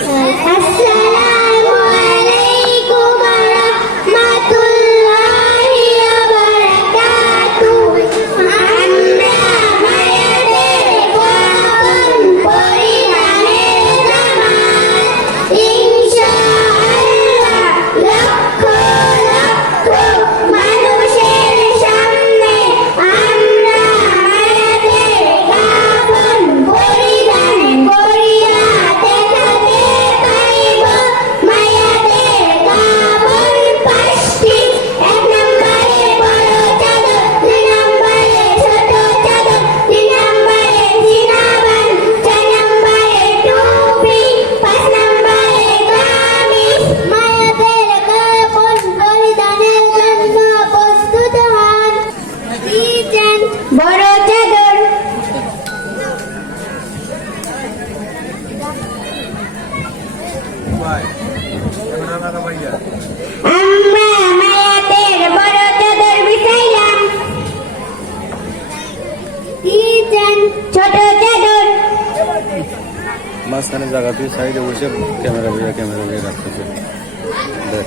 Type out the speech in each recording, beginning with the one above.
嗯。ভাই। ভাইয়া। মাঝখানে জায়গা দিয়ে সাইডে বসে ক্যামেরা বইয়া ক্যামেরা বইয়া রাখতেছে। দেখ।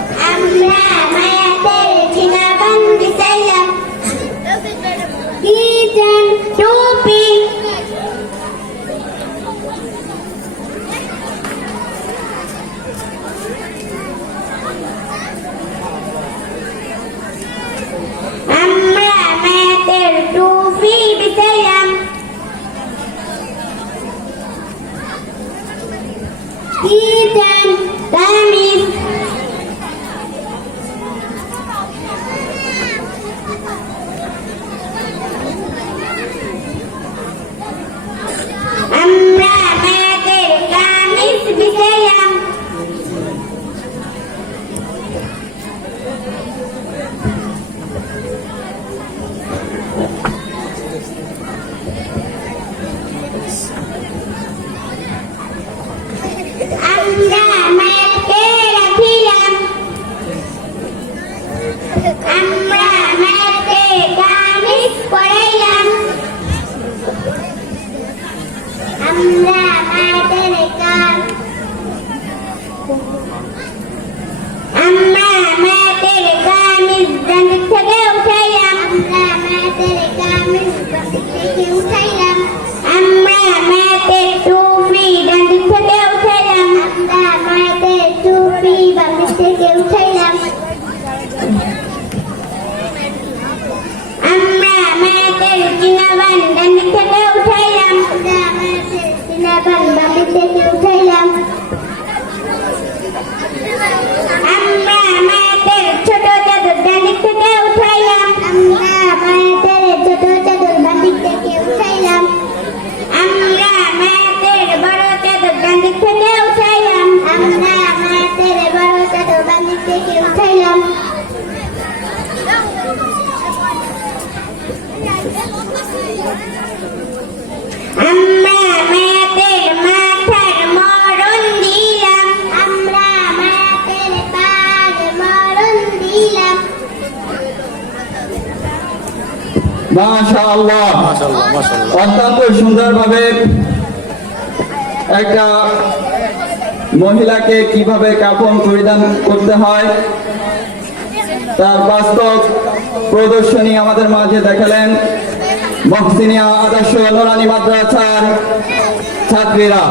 Yeah. Thank you. মাশাআল্লাহ। অত্যন্ত সুন্দরভাবে একটা মহিলাকে কীভাবে কাপন পরিধান করতে হয়, তার বাস্তব প্রদর্শনী আমাদের মাঝে দেখালেন মহসিনিয়া আদর্শ নোরানি মাদ্রাসার ছাত্রীরা।